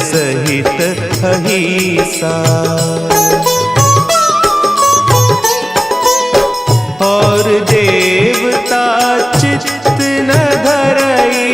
सहित अहिसा और देवता चित्त न धरई।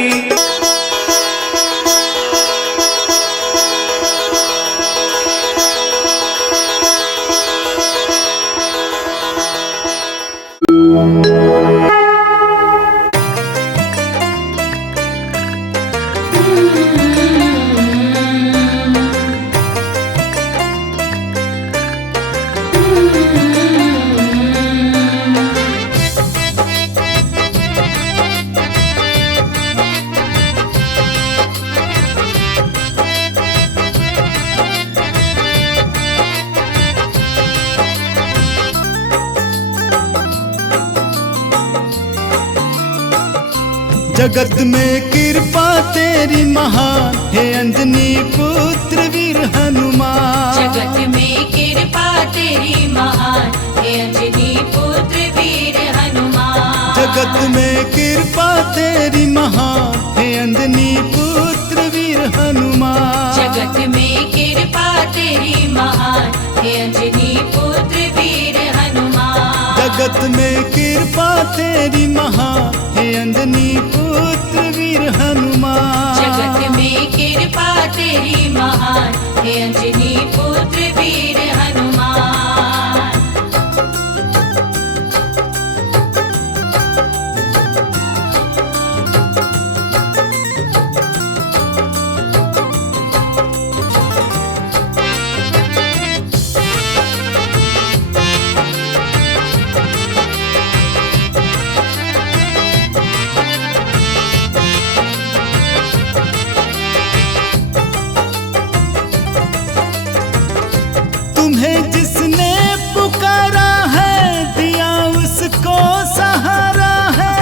जगत में कृपा तेरी महान हे अंजनी पुत्र वीर हनुमान। जगत में कृपा तेरी महान हे अंजनी पुत्र वीर हनुमान। जगत में कृपा तेरी महान हे अंजनी पुत्र वीर हनुमान। जगत में कृपा तेरी महान हे अंजनी पुत्र वीर हनुमान। जगत में कृपा तेरी महान हे अंजनी पुत्र वीर हनुमान। जगत में कृपा तेरी महान हे अंजनी पुत्र वीर हनुमान। तुम्हें जिसने पुकारा है दिया उसको सहारा है।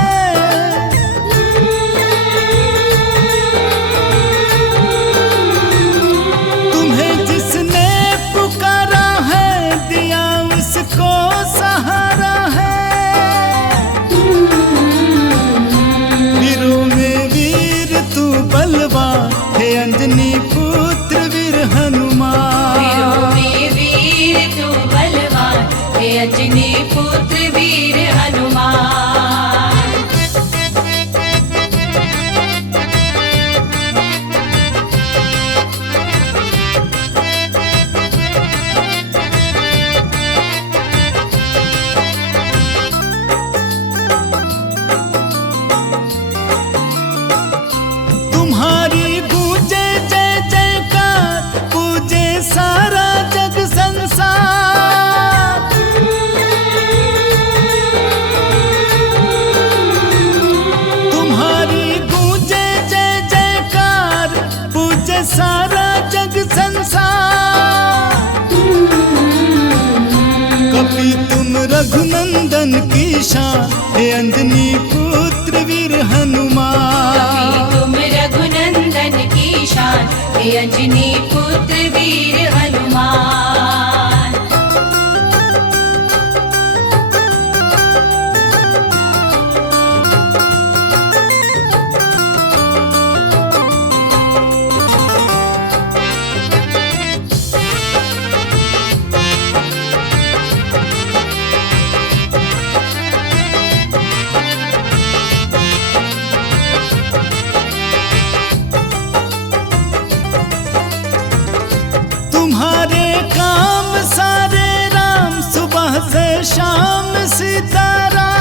तुम्हें जिसने पुकारा है दिया उसको सहारा है। वीरों में वीर तू बलवान हे अंजनी पुत्र वीर हनुमान। वीरों में वीर तू बलवान हे अंजनी पुत्र वीर हनुमान। तुम्हारी गूंजे जय जयकार पूजे सारा जग संसार। तुम्हारी गूंजे जय जयकार पूजे सारा जग संसार। कपि तुम रघुनंदन की शान हे अंजनी पुत्र वीर हनुमान। कभी तुम रघुनंदन की शान हे अंजनी पुत्र वीर हनुमान। तुम्हारे काम सारे राम सुबह से शाम सीताराम।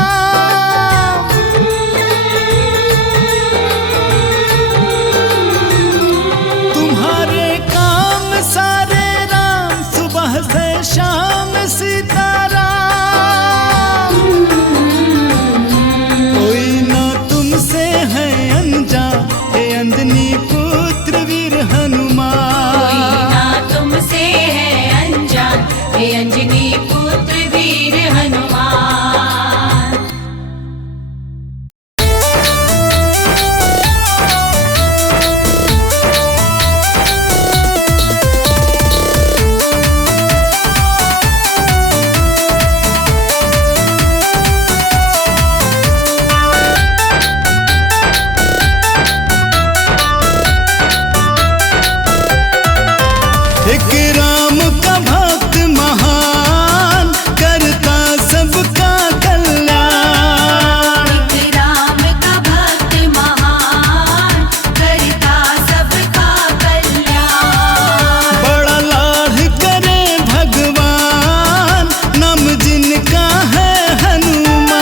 तुम्हारे काम सारे राम सुबह से शाम सीताराम। कोई ना तुमसे है अनजान हे अंजनी पुत्र वीर हनुमान। कोई ना तुमसे है अनजान हे अंजनी पुत्र वीर हनुमान। एक राम का भक्त महान करता सबका कल्याण। एक राम का भक्त महान करता सबका कल्याण। बड़ा लाड करे भगवान नाम जिनका है हनुमान।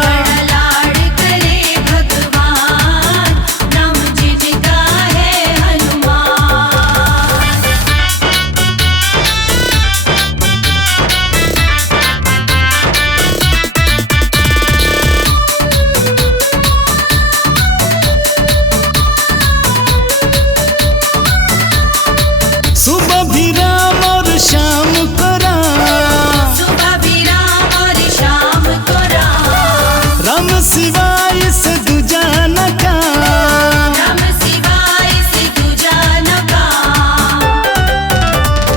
बड़ा लाड करे भगवान नाम जिनका है हनुमान। सुबह भी राम और शाम को राम, सुबह भी राम और शाम को राम। राम सिवाय से दूजा न काम। राम सिवाय से दूजा न काम।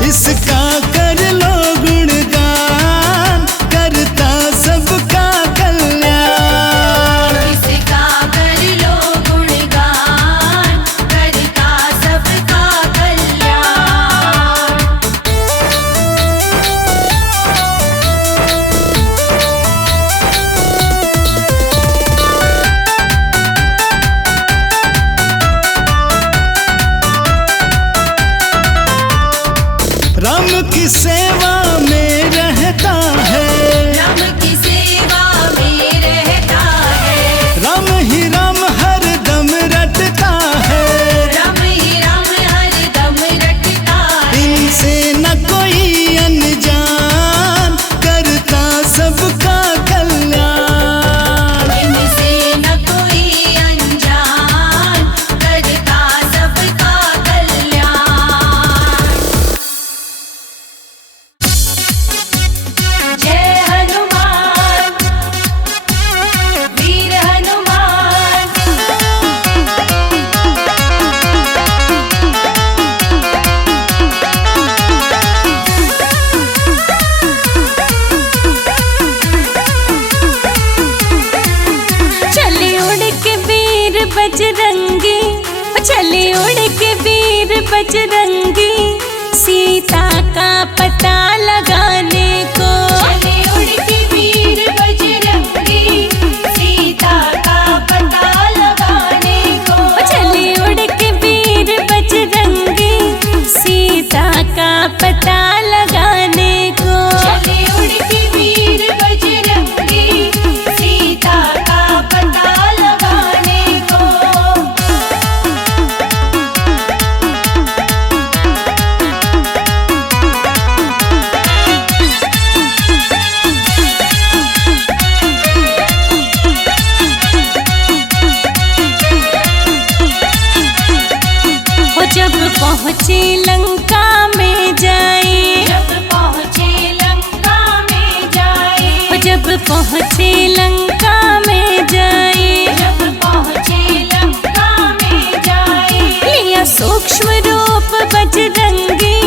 इसका कर लो गुणगान करता सबका कल्याण। इसका कर लो गुणगान करता सबका कल्याण। राम की सेवा में रहता है, राम की सेवा में रहता है। राम ही राम हर दम रटता है। राम ही राम हर दम रटता है। इनसे न कोई अनजान करता सबका कल्याण। इनसे न कोई अनजान करता सबका कल्याण। जय हनुमान वीर हनुमान। चले उड़ के वीर बजरंगी, चले उड़ के वीर बजरंगी, सीता का पता लगाने को। चले उड़ के वीर बजरंगी, सीता का पता लगाने को। चले उड़ के वीर बजरंगी, सीता का पता लगाने को। चले उड़ के वीर बजरंगी, सीता का पता लगाने को। जब पहुँचे लंका में जाए, जब पहुँचे लंका में जाए। जब पहुँचे लंका में जाए, जब पहुँचे लंका में जाए। लिया सूक्ष्म रूप बजरंगी,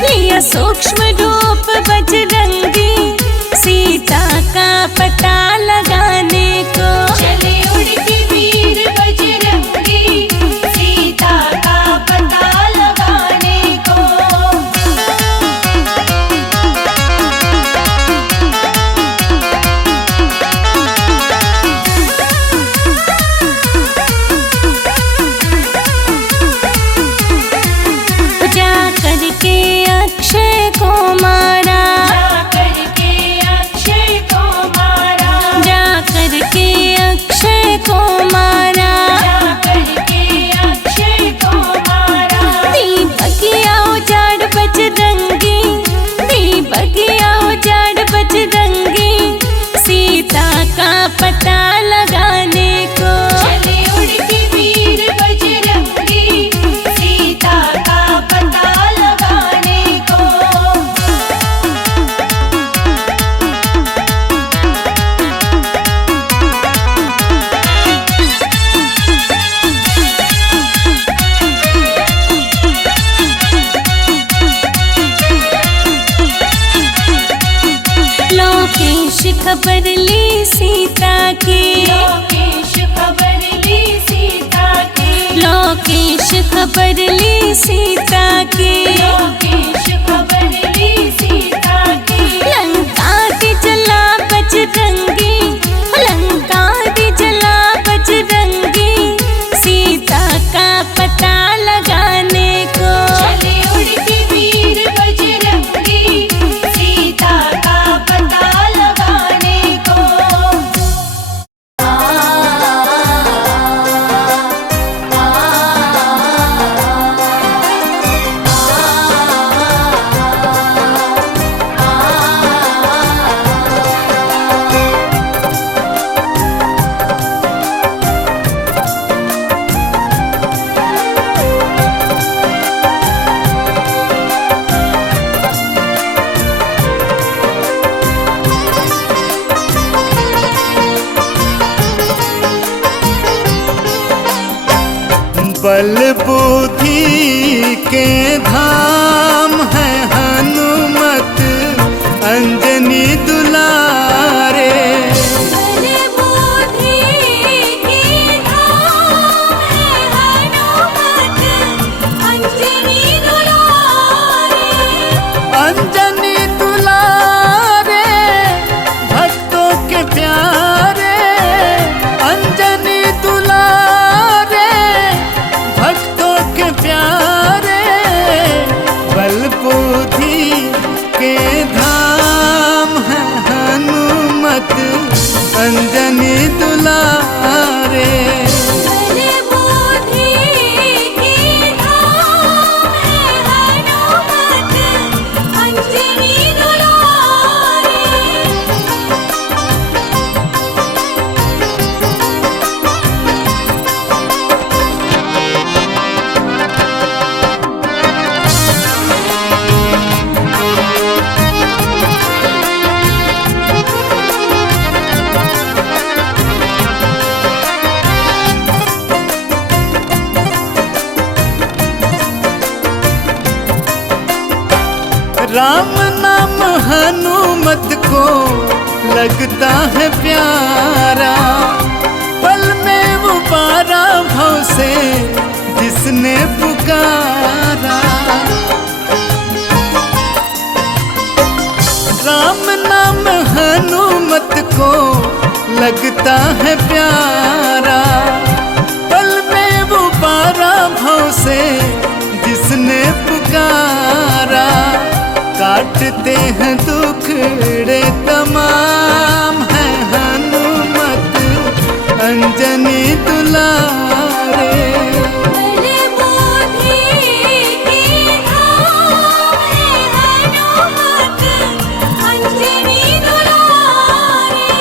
लिया सूक्ष्म रूप बजरंगी, सीता का पता लगाने को। चले उड़ के वीर बजरंगी, सीता का पता लगाने को। जा करके अक्षय को मारा, जा करके अक्षय को मारा। जा करके अक्षय को मारा, जा करके अक्षय को मारा। दीपकिया उजाड़ बजरंगी, दीपकिया उजाड़ बजरंगी, सीता का पता लगाने को। चले उड़ के वीर बजरंगी, सीता का पता लगाने को। लोकेश खबर ली सीता की, लोकेश खबर ली सीता की। लोकेश खबर ली सीता की। बल बुद्धि के धाम है हनुमत अंजनी दुलारे। बल बुद्धि के धाम है हनुमत अंजनी दुलारे। अंजनी दुलारे भक्तों के प्यारे। अंजनी दुलारे भक्तों के प्यारे। बल बुद्धि के धाम है हनुमत अंजनी दुलारे। बल बुद्धि के धाम है हनुमत अंजनी दुलारे। राम नाम हनुमत को लगता है प्यारा। पल में उबारा भव से जिसने पुकारा। राम नाम हनुमत को लगता है प्यारा। पल में उबारा भव से जिसने पुकारा। काटते हैं दुखड़े तमाम है हनुमत अंजनी दुलारे। बल बुद्धि के धाम है हनुमत अंजनी दुलारे।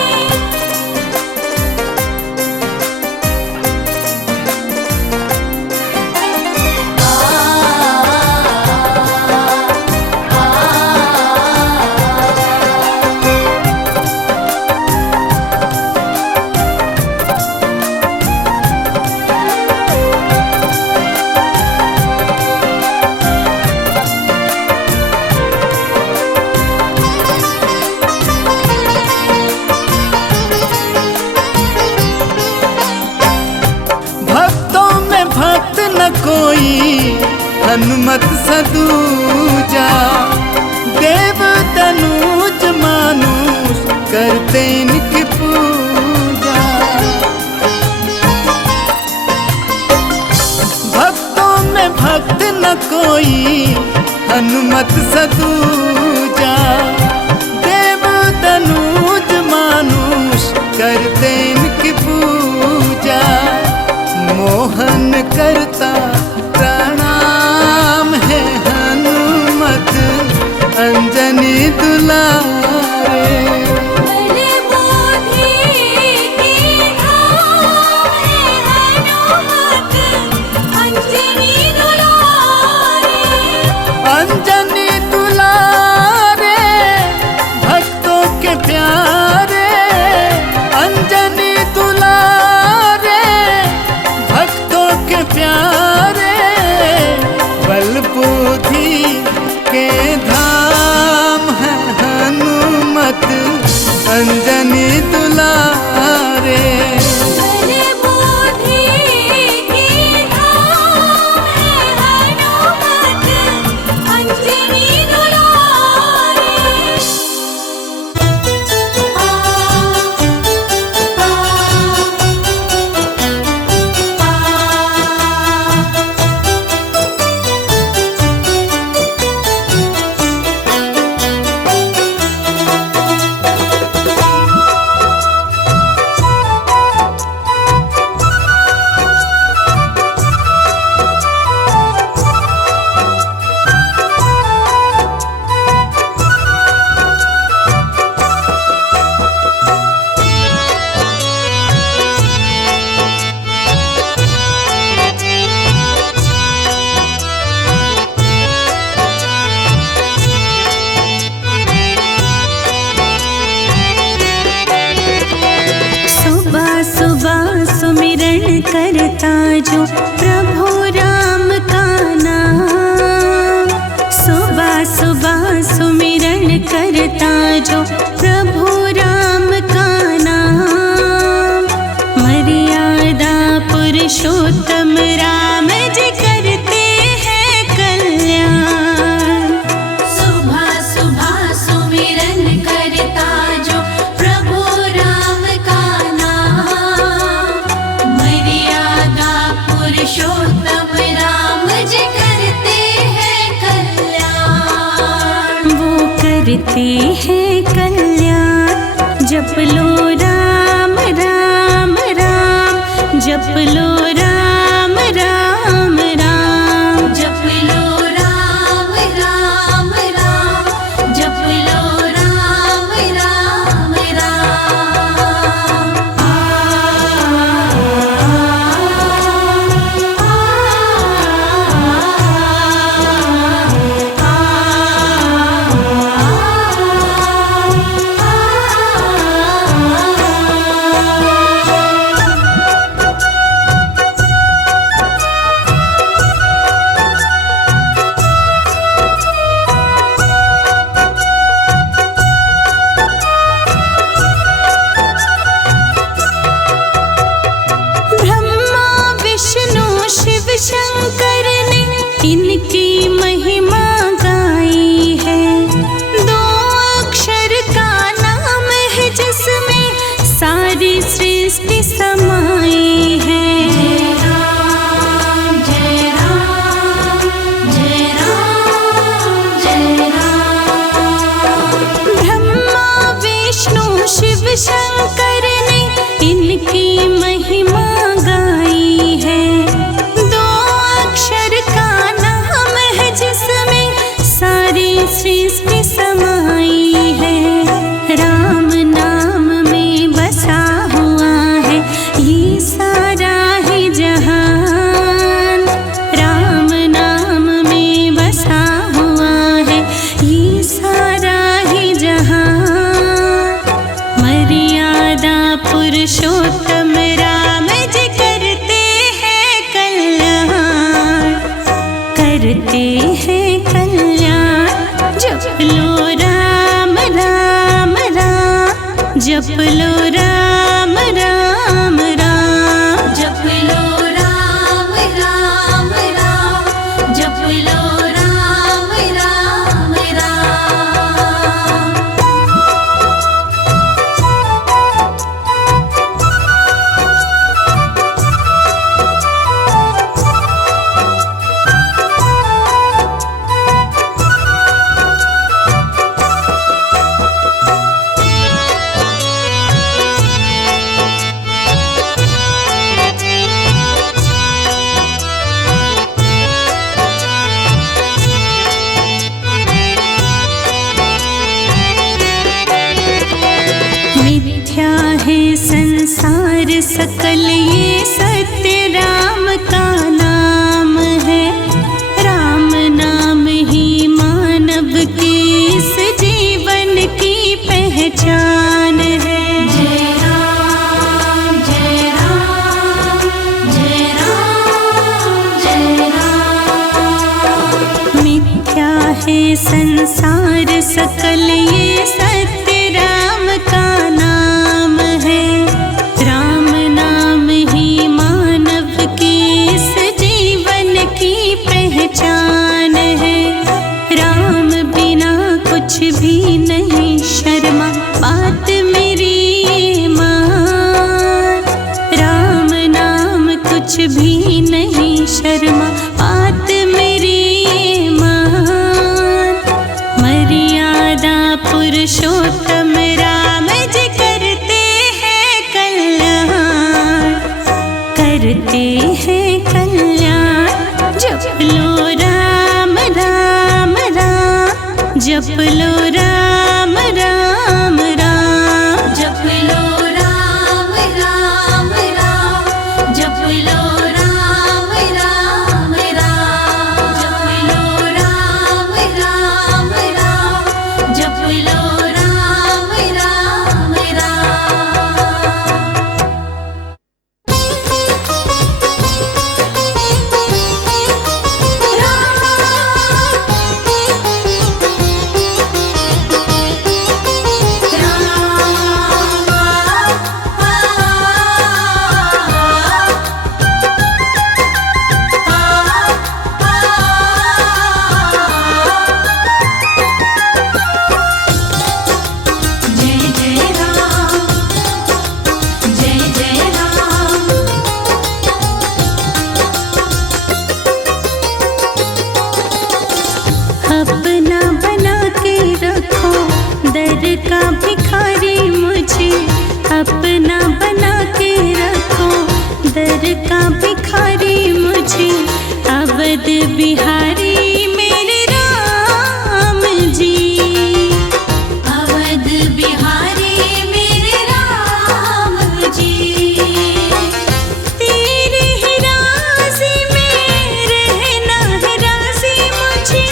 भक्तों में भक्त न कोई हनुमत सदूजा। देव तनुज मानुष करते इनकी पूजा। भक्तों में भक्त न कोई हनुमत सदूजा। देव तनुज मानुष करते इनकी पूजा। मोहन करता प्रणाम है हनुमत अंजनी दुलारे। बल बुद्धि के धाम है हनुमत अंजनी दुलारे। अंजनी दुलारे भक्तों के प्यारे। अंजनी दुलारे भक्तों के प्यारे। बल बुद्धि के धाम है हनुमत अंजनी दुलारे। बल बुद्धि के धाम है हनुमत अंजनी दुलारे। सुबह सुबह सुमिरन करता जो प्रभु जो प्रभु राम का नाम। मर्यादा पुरुषोत्तम राम जी करते हैं कल्याण। सुबह सुबह सुमिरन करता जो प्रभु राम का नाम। मर्यादा पुरुषोत्तम राम जी करते हैं कल्याण। वो करते हैं कल्याण। जप लो राम राम राम, जप लो राम राम राम, जप लो राम राम राम, जप लो राम राम राम। ब्रह्मा विष्णु शिव शंकर ने इनकी महिमा गाई है। दो अक्षर का नाम है जिसमें सारी सृष्टि समाई है। जय राम जय राम, जय राम जय राम। ब्रह्मा विष्णु शिव शंकर ने इनकी महिमा गाई है। दो अक्षर का नाम है जिसमें सारी सृष्टि समाई है। राम नाम में बसा हुआ है ये सारा ही जहान। राम नाम में बसा हुआ है ये सारा ही जहान। मर्यादा पुरुषोत्तम राम जी करते हैं कल्याण। करते हैं कल्याण। जप लो राम राम राम, जप लो राम राम राम, जप लो राम राम राम, जप लो राम राम राम। मिथ्या है संसार सकल ये सत्य राम का नाम है। राम नाम ही मानव के इस जीवन की पहचान है। जय राम जय राम, जय राम जय राम। मिथ्या है संसार सकल ये सत्य राम का नाम है। राम नाम ही मानव की इस जीवन की पहचान है। राम बिना कुछ भी नहीं शर्मा बात मेरी ये मान। राम नाम कुछ भी नहीं शर्मा बात मेरी ये मान। मर्यादा पुरुषोत्तम राम जी करते हैं कल्याण। करते हैं कल्याण। जप लो राम राम राम, जप लो राम राम राम, जप लो राम राम राम, जप लो राम राम राम, जप लो राम राम राम, जप लो राम राम राम। अपना बना के रखो दर का भिखारी मुझे अवध बिहारी मेरे राम जी। अवध बिहारी मेरे राम जी। तेरे ही राज़ी में रहना है राज़ी मुझे,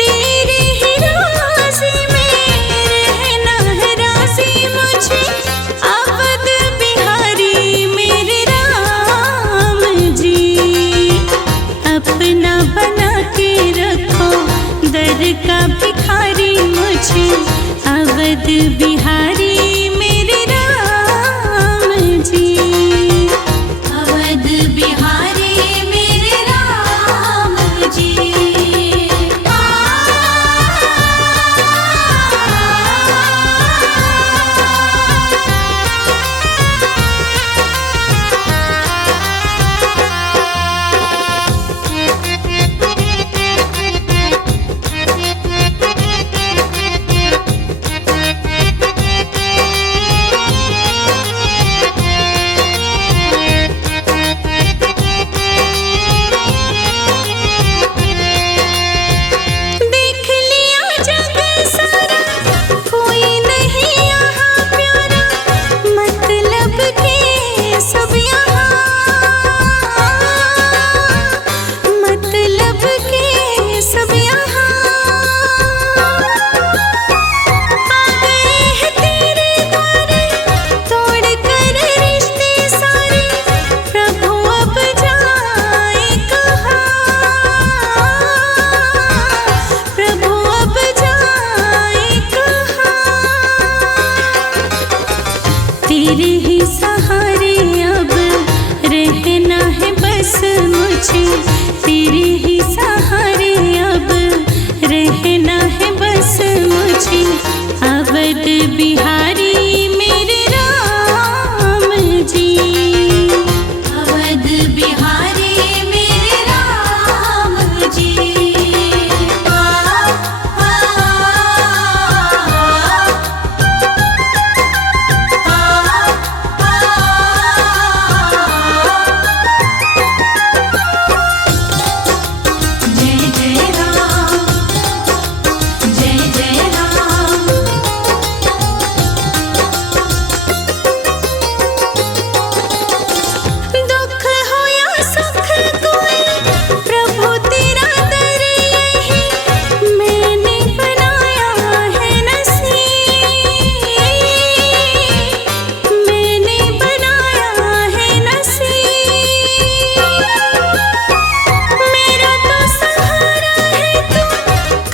तेरे ही राज़ी में रहना है राज़ी मुझे अवध बिहारी मेरे राम जी। अपना बना के रखो दर का भिखारी मुझे अवध बिहारी मेरे राम जी। अवध बिहारी मेरे राम जी। देख लिया जग सारा कोई नहीं यहाँ प्यारा, मतलब के सब यहाँ, मतलब के सब यहाँ आ गए हैं तेरे द्वारे तोड़ कर रिश्ते सारे, प्रभु अब जाए कहाँ, प्रभु अब जाए कहाँ। तेरे ही सहारे अब रहना है बस मुझे, तेरे ही सहारे अब रहना है बस मुझे अवध बिहारी मेरे राम जी। अवध बिहारी मेरे राम जी। जय जय राम, जय जय राम। दुख हो या सुख कोई प्रभु तेरा दर यही मैंने बनाया है नसीब, मैंने बनाया है नसीब। मेरा तो सहारा है तू,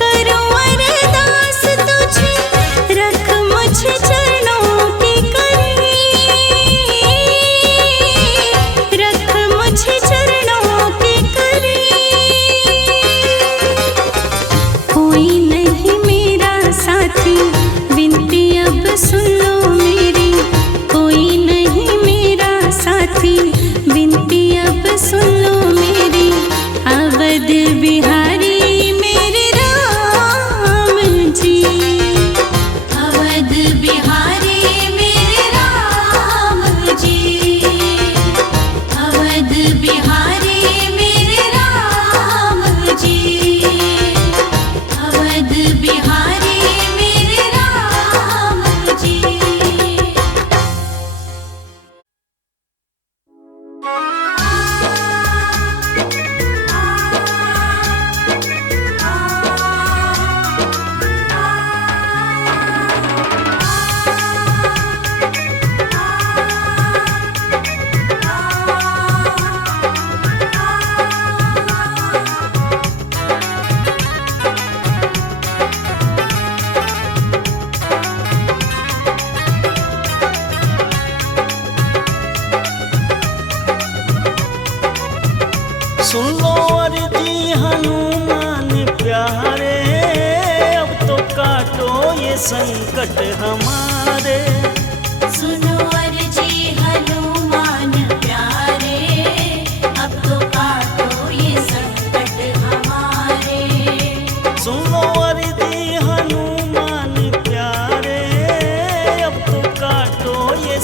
करूं अरदास तुझे रख मुझे चरणों के करीब, रख मुझे चरणों के करीब। कोई नहीं मेरा साथी विनती अब सुन लो मेरी, कोई नहीं मेरा साथी विनती अब सुन लो मेरी अवध बिहारी मेरे राम जी। अवध बिहारी मेरे राम जी। अवध बिहारी मेरे राम जी। अवध बिहारी मेरे राम जी। सुन लो अर्जी हनुमान प्यारे, अब तो काटो ये संकट हमारे। सुनो अर्जी हनुमान प्यारे, अब तो काटो ये संकट हमारे। सुन लो अर्जी हनुमान प्यारे, अब तो काटो ये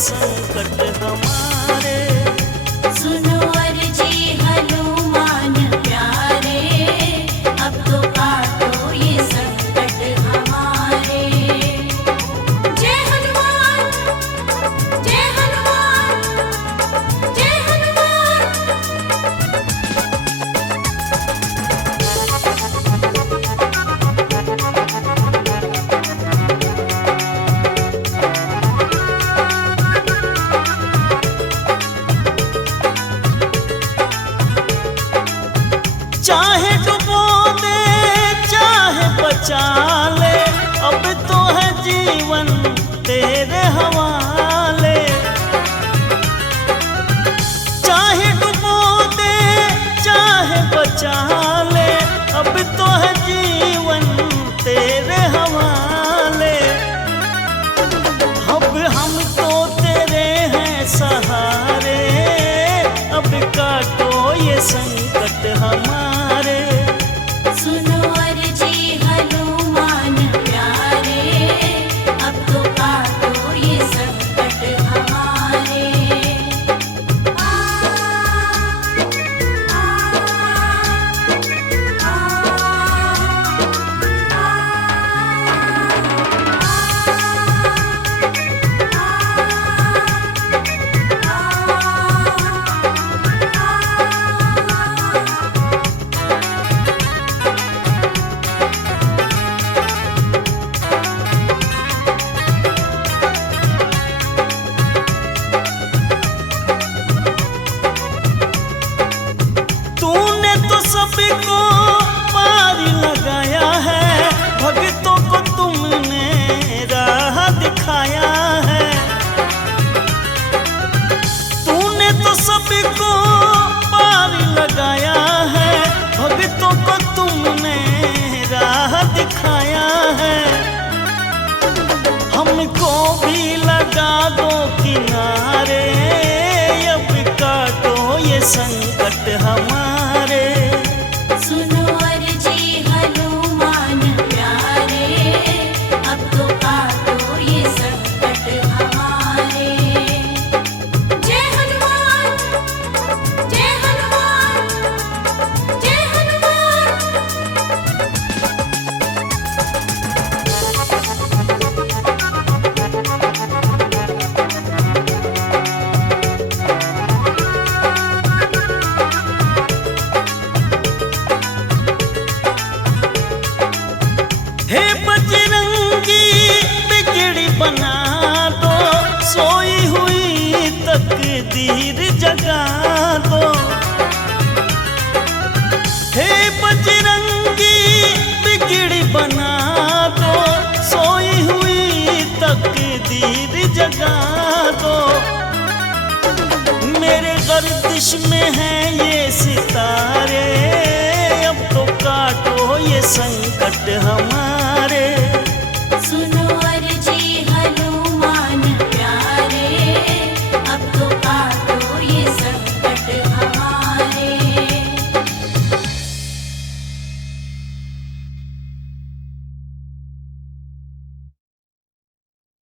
बचा ले, अब तो है जीवन तेरे हवाले। चाहे डुबो दे चाहे बचा ले, अब तो है जीवन तेरे हवाले। अब हम तो तेरे हैं सहारे, अब काटो ये संकट हमारे। सुनो अर्जी हनुमान प्यारे, अब तो काटो ये संकट हमारे। तूने तो सबको पार लगाया है, भक्तों को तुमने राह दिखाया है। तूने तो सबको पार लगाया है, भक्तों को तुमने राह दिखाया है। हमको भी लगा दो किनारे, अब काटो ये संकट हमारे। सुनो अर्जी हनुमान प्यारे, अब तो काटो ये संकट हमारे। जय हनुमान जय हनुमान जय हनुमान। हे बजरंगी बिगड़ी बना दो, सोई हुई तकदीर जगा दो। हे बजरंगी बिगड़ी बना दो, सोई हुई तकदीर जगा दो। मेरे गर्दिश में है ये सितारे, अब तो काटो ये संकट हमारे।